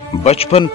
55,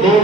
2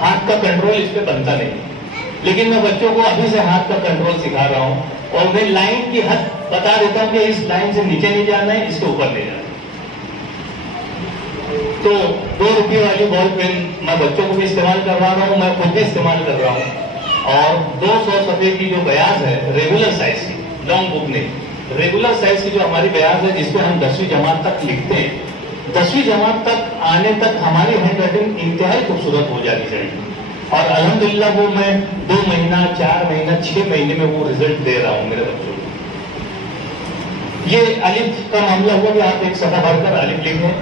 ہاتھ کا کنٹرول اس پہ بنتا نہیں، لیکن میں بچوں کو ابھی سے ہاتھ کا کنٹرول سکھا رہا ہوں اور میں لائن کی حد بتا دیتا ہوں کہ اس لائن سے نیچے نہیں جانا ہے، اس کے اوپر نہیں جانا ہے۔ تو 2 روپے والی بال پین میں بچوں کو بھی استعمال کروا رہا ہوں، میں خود بھی استعمال کر رہا ہوں، اور 200 صفحے کی جو بیاض ہے ریگولر سائز کی، لانگ بک نہیں، ریگولر سائز کی جو ہماری بیاض ہے جس پہ ہم 10ویں جماعت تک لکھتے ہیں، 10ویں جماعت تک آنے تک ہماری ہینڈ رائٹنگ انتہائی خوبصورت ہو جانی چاہیے، اور الحمدللہ وہ میں 2 مہینہ 4 مہینہ 6 مہینے میں وہ رزلٹ دے رہا ہوں میرے بچوں کو۔ یہ الف کا معاملہ ہوا کہ آپ ایک صفحہ بھر کر الف لکھ لیں۔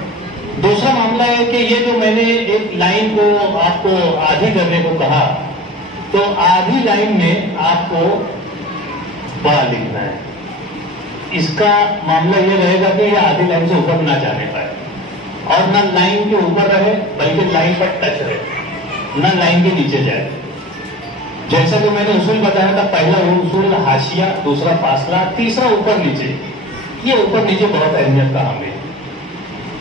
دوسرا معاملہ ہے کہ یہ جو میں نے ایک لائن کو آپ کو آدھی کرنے کو کہا، تو آدھی لائن میں آپ کو با لکھنا ہے۔ اس کا معاملہ یہ رہے گا کہ یہ آدھی لائن سے اوپر نہ جانے پائے، اور نہ لائن کے اوپر رہے بلکہ لائن پر ٹچ رہے، نہ لائن کے نیچے جائے۔ جیسا کہ میں نے اصول بتایا تھا، پہلا اصول حاشیہ، دوسرا فاصلہ، تیسرا اوپر نیچے۔ یہ اوپر نیچے بہت اہمیت کا حامل ہے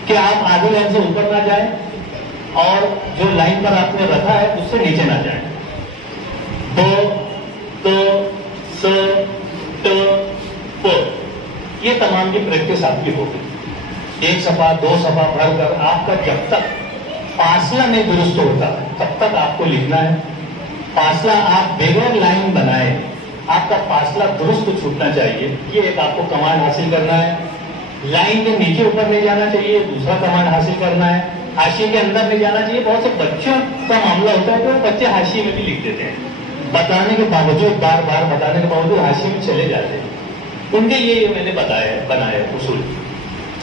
کہ آپ آدھی لائن سے اوپر نہ جائیں اور جو لائن پر آپ نے رکھا ہے اس سے نیچے نہ جائیں۔ یہ تمام کی پریکٹس آپ کی ہوگی۔ 1 صفحہ 2 صفحہ بھر کر آپ کا جب تک فاصلہ نہیں درست ہوتا تب تک آپ کو لکھنا ہے۔ فاصلہ آپ بغیر لائن بنائے، آپ کا فاصلہ درست چھوٹنا چاہیے، یہ ایک آپ کو کمانڈ حاصل کرنا ہے۔ لائن کے نیچے اوپر نہیں جانا چاہیے، دوسرا کمانڈ حاصل کرنا ہے۔ حاشیے کے اندر نہیں جانا چاہیے۔ بہت سے بچوں کا معاملہ ہوتا ہے کہ بچے حاشیے میں بھی لکھ دیتے ہیں، بتانے کے باوجود، بار بار بتانے کے باوجود حاشیے میں چلے جاتے ہیں۔ ان کے لیے یہ میں نے بنایا اصول۔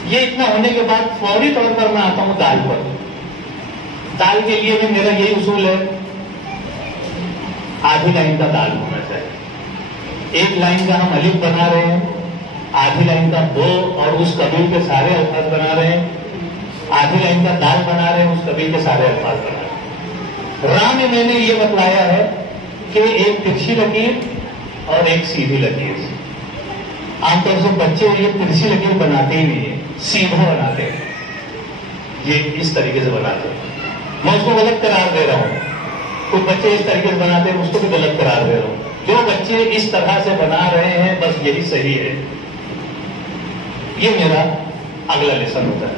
یہ اتنا ہونے کے بعد فوری طور پر میں آتا ہوں دال پر۔ دال کے لیے بھی میرا یہی اصول ہے، آدھی لائن کا دال ہونا چاہیے۔ 1 لائن کا ہم الف بنا رہے ہیں، آدھی لائن کا 2 اور اس قبیل کے سارے الفاظ بنا رہے ہیں، آدھی لائن کا دال بنا رہے ہیں، اس قبیل کے سارے الفاظ بنا رہے ہیں۔ راہ میں میں نے یہ بتلایا ہے کہ ایک ترچھی لکیر اور ایک سیدھی لکیر۔ عام طور سے بچے یہ ترچھی لکیر بناتے ہی نہیں ہیں، سیدھا بناتے ہیں، یہ اس طریقے سے بناتے ہیں۔ میں اس کو غلط قرار دے رہا ہوں۔ کچھ بچے اس طریقے سے بناتے ہیں، اس کو بھی غلط قرار دے رہا ہوں۔ جو بچے اس طرح سے بنا رہے ہیں بس یہی صحیح ہے۔ یہ میرا اگلا لیسن ہوتا ہے،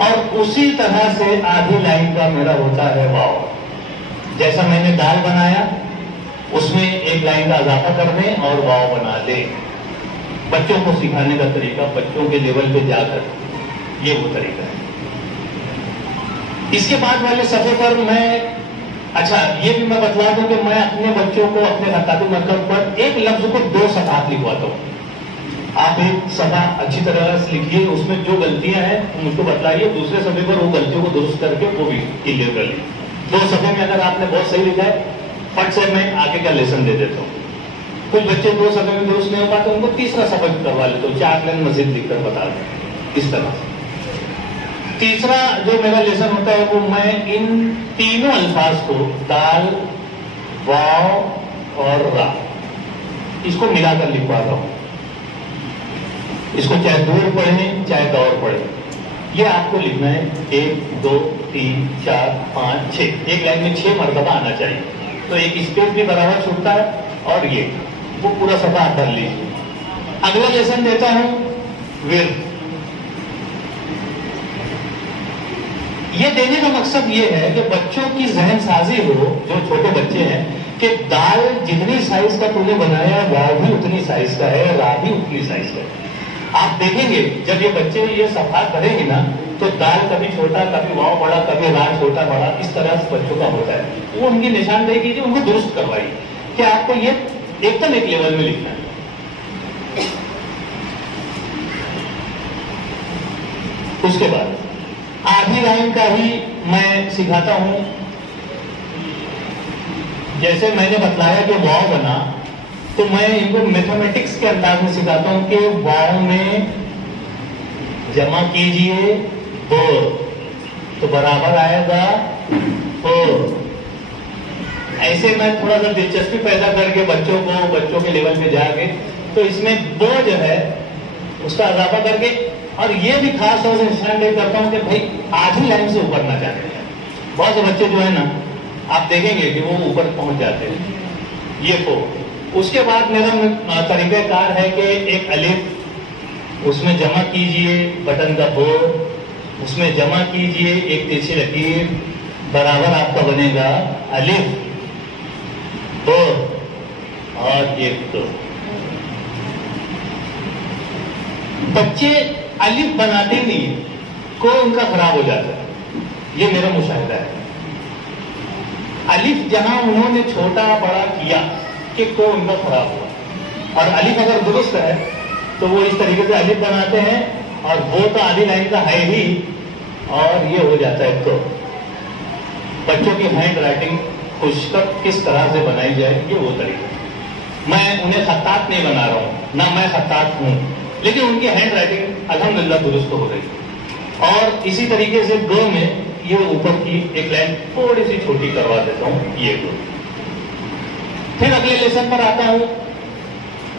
اور اسی طرح سے آدھی لائن کا میرا ہوتا ہے واو۔ جیسا میں نے دال بنایا اس میں 1 لائن کا اضافہ کر دیں اور واو بنا دیں۔ بچوں کو سکھانے کا طریقہ، بچوں کے لیول پہ جا کر، یہ وہ طریقہ ہے۔ اس کے بعد والے صفحے پر میں یہ بھی میں بتلا دوں کہ میں اپنے بچوں کو اپنے خطاطی مرکز پر ایک لفظ کو 2 صفحات لکھواتا ہوں۔ آپ ایک صفحہ اچھی طرح سے لکھیے، اس میں جو غلطیاں ہیں مجھ کو بتلائیے، دوسرے صفحے پر وہ غلطیوں کو درست کر کے وہ بھی کلیئر کر لیے۔ 2 صفحے میں اگر آپ نے بہت صحیح لکھا ہے، فٹ سے میں آگے کا لیسن دے دیتا ہوں۔ کچھ بچے 2 صفحے میں درست نہیں ہو پاتے، ان کو تیسرا صفحہ کروا لیتا ہوں، 4 لائن مزید لکھ کر بتا دیں، اس طرح سے۔ تیسرا جو میرا لیسن ہوتا ہے وہ میں ان تینوں الفاظ کو، دال، واو اور را، اس کو ملا کر لکھوا رہا ہوں۔ اس کو چاہے دور پڑھیں چاہے دور پڑھیں، یہ آپ کو لکھنا ہے 1 2 3 4 5 6، ایک لائن میں 6 مرتبہ آنا چاہیے، تو ایک اسپیس بھی برابر چھوٹتا ہے، اور یہ وہ پورا صفحہ آپ پڑھ لیجیے۔ اگلا لیسن دیتا ہوں ورد۔ یہ دینے کا مقصد یہ ہے کہ بچوں کی ذہن سازی ہو، جو چھوٹے بچے ہیں، کہ دال جتنی سائز کا تو نے بنایا ہے، واو بھی اتنی سائز کا ہے، را بھی اتنی سائز کا ہے۔ آپ دیکھیں گے جب یہ بچے یہ صفحات پڑھیں گے نا، تو دال کبھی چھوٹا، کبھی واو بڑا، کبھی را چھوٹا بڑا، اس طرح سے بچوں کا ہوتا ہے۔ وہ ان کی نشاندہی کیجیے، ان کو درست کروائیے کہ آپ کو یہ ایک لیول میں لکھنا ہے۔ اس کے بعد آدھی لائن کا ہی میں سکھاتا ہوں۔ جیسے میں نے بتلایا کہ واو بنا، تو میں ان کو میتھمیٹکس کے انداز میں سکھاتا ہوں کہ واو میں جمع کیجئے 2 تو برابر آئے گا 4۔ ایسے میں تھوڑا سا دلچسپی پیدا کر کے بچوں کے لیول پہ جا کے، تو اس میں 2 جو ہے اس کا اضافہ کر کے، اور یہ بھی خاص طور سے نشاندہی کرتا ہوں کہ بھائی آدھی لائن سے اوپر نہ جانے۔ بہت سے بچے جو ہے نا آپ دیکھیں گے کہ وہ اوپر پہنچ جاتے ہیں. یہ کو اس کے بعد میرا طریقہ کار ہے کہ ایک الف اس میں جمع کیجئے بٹن کا بو, اس میں جمع کیجئے ایک ترچھی لکیر, برابر آپ کا بنے گا الف بو اور ایک تو. بچے الف بناتے نہیں, کو ان کا خراب ہو جاتا ہے. یہ میرا مشاہدہ ہے. الف جہاں انہوں نے چھوٹا بڑا کیا کہ کو ان کا خراب ہوا, اور الف اگر درست ہے تو وہ اس طریقے سے الف بناتے ہیں, اور وہ تو آدھی لائن کا ہے ہی, اور یہ ہو جاتا ہے. تو بچوں کی ہینڈ رائٹنگ خوشخط کس طرح سے بنائی جائے, یہ وہ طریقہ. میں انہیں خطاط نہیں بنا رہا ہوں, نہ میں خطاط ہوں, لیکن ان کی ہینڈ رائٹنگ الحمدللہ درست ہو رہی. اور اسی طریقے سے گو میں یہ اوپر کی ایک لائن تھوڑی سی چھوٹی کروا دیتا ہوں, یہ گو. پھر اگلے لیسن پر آتا ہوں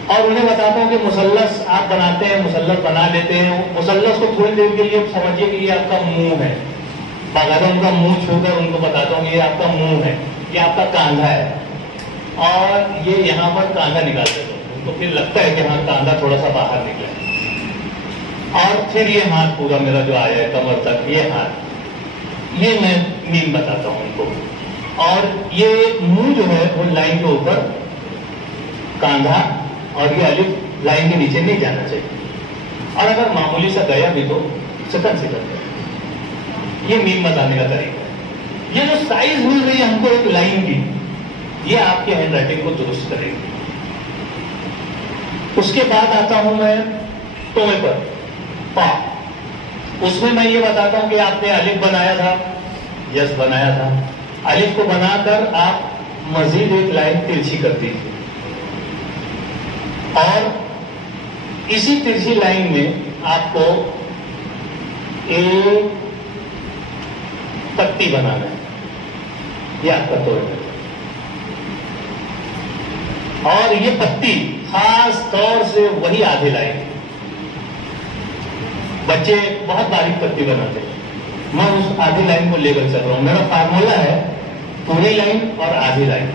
اور انہیں بتاتا ہوں کہ مثلث آپ بناتے ہیں, مثلث بنا لیتے ہیں. مثلث کو تھوڑی دیر کے لیے سمجھیے کہ یہ آپ کا منہ ہے. باقاعدہ ان کا منہ چھو کر ان کو بتاتا ہوں کہ یہ آپ کا منہ ہے, یہ آپ کا کاندھا ہے, اور یہ یہاں پر کاندھا نکال دیتا ہوں. تو پھر لگتا ہے کہ ہاں کاندھا تھوڑا سا باہر نکلا ہے. اور پھر یہ ہاتھ پورا میرا جو آیا ہے کمر تک, یہ ہاتھ, یہ میں میم بتاتا ہوں ان کو. اور یہ منہ جو ہے وہ لائن کے اوپر, کاندھا اور یہ الف لائن کے نیچے نہیں جانا چاہیے, اور اگر معمولی سا گیا بھی تو چکن سے کرتے ہیں. یہ میم بتانے کا طریقہ ہے. یہ جو سائز مل رہی ہے ہم کو ایک لائن کی, یہ آپ کی ہینڈ رائٹنگ کو درست کرے گی. اس کے بعد آتا ہوں میں ٹوئے پر, پا. اس میں میں یہ بتاتا ہوں کہ آپ نے الف بنایا تھا, یس بنایا تھا. الف کو بنا کر آپ مزید ایک لائن ترچھی کر دیجیے, اور اسی ترچھی لائن میں آپ کو ایک پٹی بنانا ہے. یہ آپ کا توڑ ہے, اور یہ پٹی خاص طور سے وہی آدھی لائن. بچے بہت باریک پٹی بناتے ہیں, میں اس آدھی لائن کو لے کر چل رہا ہوں. میرا فارمولا ہے پوری لائن اور آدھی لائن,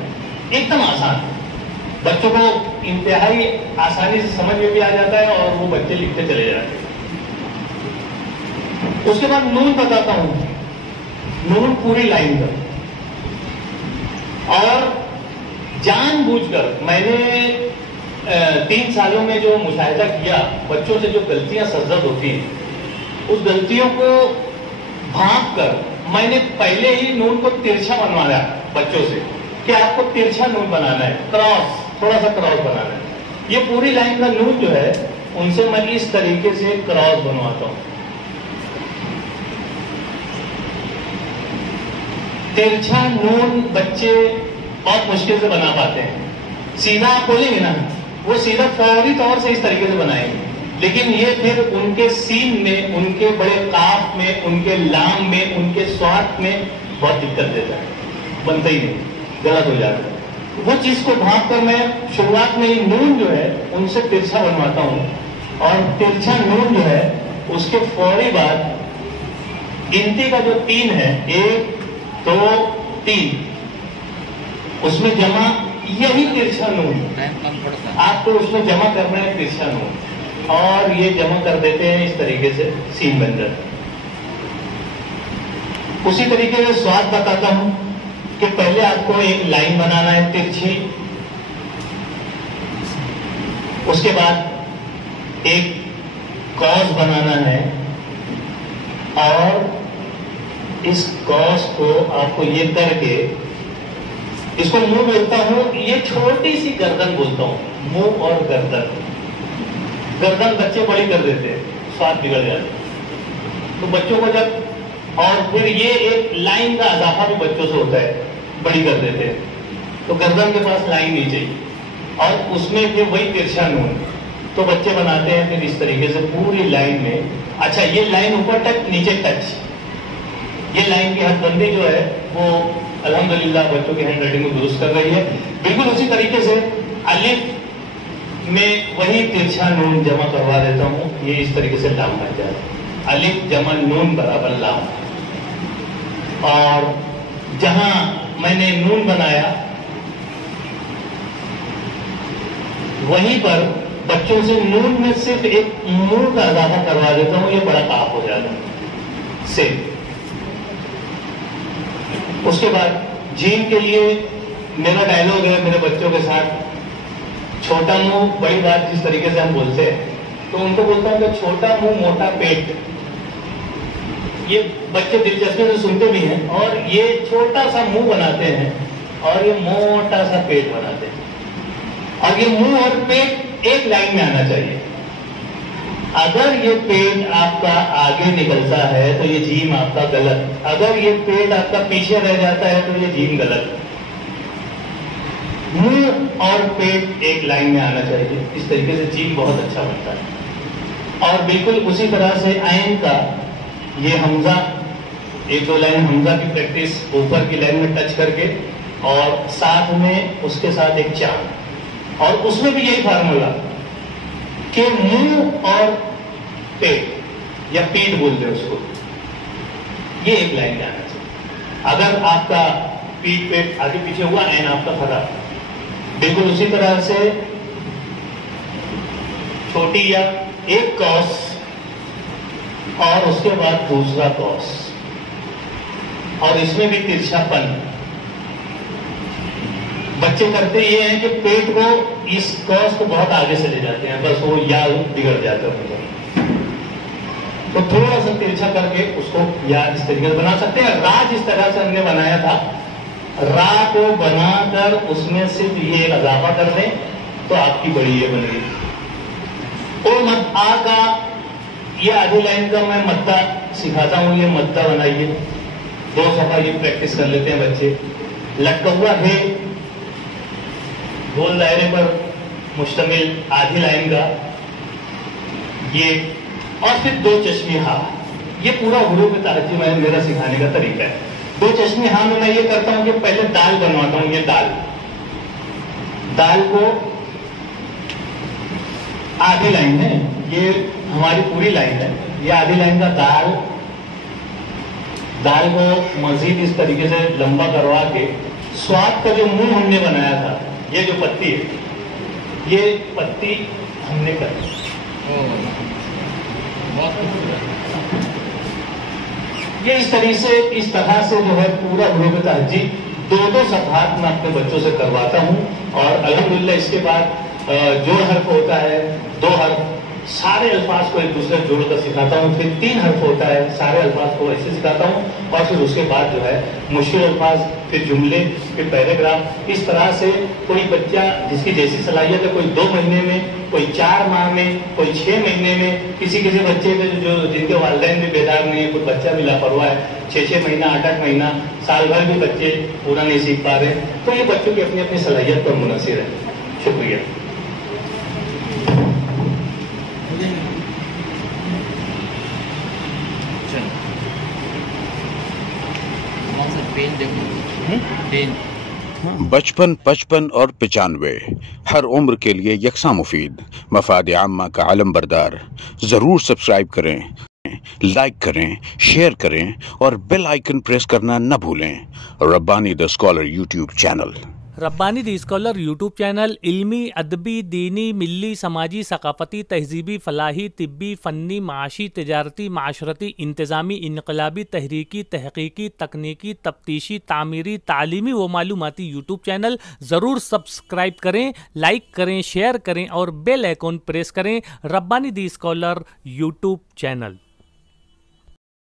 ایک دم آسان. بچوں کو انتہائی آسانی سے سمجھ میں بھی آ جاتا ہے, اور وہ بچے لکھتے چلے جاتے ہیں. اس کے بعد نون بتاتا ہوں, نون پوری لائن کا. اور جان بوجھ کر میں نے 3 سالوں میں جو مشاہدہ کیا, بچوں سے جو غلطیاں سرزد ہوتی ہیں, اس غلطیوں کو بھانپ کر میں نے پہلے ہی نون کو ترچھا بنوایا بچوں سے کہ آپ کو ترچھا نون بنانا ہے, کراس, تھوڑا سا کراس بنانا ہے. یہ پوری لائن کا نون جو ہے ان سے میں اس طریقے سے کراس بنواتا ہوں. ترچھا نون بچے بہت مشکل سے بنا پاتے ہیں. سیدھا آپ بولیں گے نا, وہ سیدھا فوری طور سے اس طریقے سے بنائیں گے, لیکن یہ پھر ان کے سین میں, ان کے بڑے قاف میں, ان کے لام میں, ان کے سوات میں بہت دقت دیتا ہے, بنتا ہی نہیں, غلط ہو جاتا ہے. وہ چیز کو بھانپ کر میں شروعات میں ہی نون جو ہے ان سے ترچھا بنواتا ہوں, اور ترچھا نون جو ہے اس کے فوری بعد گنتی کا جو 3 ہے, 1 2 3, اس میں جمع یہی ترچھا نون, آپ کو اس میں جمع کرنا ہے ترچھا نون, اور یہ جمع کر دیتے ہیں اس طریقے سے, سین بن جاتا ہے. اسی طریقے سے سواد بتاتا ہوں کہ پہلے آپ کو ایک لائن بنانا ہے ترچھی, اس کے بعد ایک کاز بنانا ہے, اور اس کاز کو آپ کو یہ کر کے, اس کو منہ بولتا ہوں, یہ چھوٹی سی گردن بولتا ہوں, منہ اور گردن. گردن بچے بڑی کر دیتے ہیں, سواد بگڑ جاتے ہیں. تو بچوں کو جب, اور پھر یہ ایک لائن کا اضافہ بھی بچوں سے ہوتا ہے, بڑی کر دیتے ہیں, تو گردن کے پاس لائن نہیں چاہیے, اور اس میں پھر وہی ترچھا نون. تو بچے بناتے ہیں پھر اس طریقے سے پوری لائن میں. اچھا, یہ لائن اوپر ٹچ, نیچے ٹچ, یہ لائن کی حد بندی جو ہے وہ الحمدللہ بچوں کی ہینڈ رائٹنگ کو درست کر رہی ہے. بالکل اسی طریقے سے الف میں وہی ترچھا نون جمع کروا دیتا ہوں, یہ اس طریقے سے لام بن جاتا ہے. الف جمع نون برابر لام. اور جہاں میں نے نون بنایا وہیں پر بچوں سے نون میں صرف ایک نون کا اضافہ کروا دیتا ہوں, یہ بڑا کاف ہو جاتا ہے سے. اس کے بعد جیم کے لیے میرا ڈائلوگ ہے میرے بچوں کے ساتھ, چھوٹا منہ بڑی بات جس طریقے سے ہم بولتے ہیں تو ان کو بولتا ہوں کہ چھوٹا منہ موٹا پیٹ. یہ بچے دلچسپی سے سنتے بھی ہیں اور یہ چھوٹا سا منہ بناتے ہیں اور یہ موٹا سا پیٹ بناتے ہیں, اور یہ منہ اور پیٹ ایک لائن میں آنا چاہیے. اگر یہ پیٹ آپ کا آگے نکلتا ہے تو یہ جیم آپ کا غلط, اگر یہ پیٹ آپ کا پیچھے رہ جاتا ہے تو یہ جیم غلط. منہ اور پیٹ ایک لائن میں آنا چاہیے, اس طریقے سے جیم بہت اچھا بنتا ہے. اور بالکل اسی طرح سے عین کا یہ حمزہ, ایک دو لائن حمزہ کی پریکٹس اوپر کی لائن میں ٹچ کر کے اور ساتھ میں اس کے ساتھ ایک چاند, اور اس میں بھی یہی فارمولا کہ منہ اور پیٹ یا پیٹ بولتے ہیں اس کو, یہ ایک لائن میں آنا چاہیے. اگر آپ کا پیٹ پیٹ آگے پیچھے ہوا عین آپ کا خراب. بالکل اسی طرح سے چھوٹی یا ایک کوس اور اس کے بعد دوسرا کوس, اور اس میں بھی ترچھا پن. بچے کرتے یہ ہیں کہ پیٹ کو اس کوس کو بہت آگے سے لے جاتے ہیں, بس وہ یا بگڑ جاتا ہے. تو تھوڑا سا ترچھا کر کے اس کو یا اس طریقے سے بنا سکتے ہیں. را جس طرح سے ہم نے بنایا تھا, را کو بنا کر اس میں صرف یہ ایک اضافہ کر دیں تو آپ کی بڑی یہ بن گئی. او مد آ کا یہ آدھی لائن کا میں مدہ سکھاتا ہوں, یہ مدہ بنائیے, 2 صفحہ یہ پریکٹس کر لیتے ہیں بچے. لٹکا ہوا ہے گول دائرے پر مشتمل آدھی لائن کا یہ, اور پھر 2 چشمی ہاں. یہ پورا حروف تہجی میں میرا سکھانے کا طریقہ ہے. 2 چشمی ہاں میں یہ کرتا ہوں کہ پہلے دال بنواتا ہوں. یہ دال کو آدھی لائن ہے, یہ ہماری پوری لائن ہے, یہ آدھی لائن کا دال کو مزید اس طریقے سے لمبا کروا کے سواد کا جو منہ ہم نے بنایا تھا, یہ جو پتی ہے یہ پتی ہم نے کر یہ اس طرح سے جو ہے پورا حروف تہجی 2 صفحات میں اپنے بچوں سے کرواتا ہوں. اور الحمدللہ اس کے بعد جوڑ حرف ہوتا ہے, 2 حرف, سارے الفاظ کو ایک دوسرے جوڑ کر سکھاتا ہوں. پھر 3 حرف ہوتا ہے, سارے الفاظ کو ایسے سکھاتا ہوں. اور پھر اس کے بعد جو ہے مشکل الفاظ, پھر جملے, پھر پیراگراف. اس طرح سے کوئی بچہ جس کی جیسی صلاحیت ہے, کوئی 2 مہینے میں, کوئی 4 ماہ میں, کوئی 6 مہینے میں, کسی بچے کے جن کے والدین بھی بیدار نہیں ہے, کوئی بچہ بھی لاپرواہ ہے, 6 مہینہ 8 مہینہ, سال بھر بھی بچے پورا نہیں سیکھ پا رہے. تو یہ بچوں کی اپنی اپنی صلاحیت پر منحصر ہے. شکریہ. بچپن 55 اور 95 ہر عمر کے لیے یکساں مفید. مفاد عامہ کا علم بردار. ضرور سبسکرائب کریں, لائک کریں, شیئر کریں اور بیل آئیکن پریس کرنا نہ بھولیں. Rabbani the scholar YouTube channel. Rabbani the scholar YouTube channel علمی، ادبی، دینی، ملی، سماجی، ثقافتی، تہذیبی، فلاحی، طبی، فنی، معاشی، تجارتی، معاشرتی، انتظامی، انقلابی، تحریکی، تحقیقی، تکنیکی، تفتیشی، تعمیری، تعلیمی و معلوماتی یوٹیوب چینل. ضرور سبسکرائب کریں، لائک کریں، شیئر کریں اور بیل آئیکن پریس کریں. ربانی دی اسکالر یوٹیوب چینل.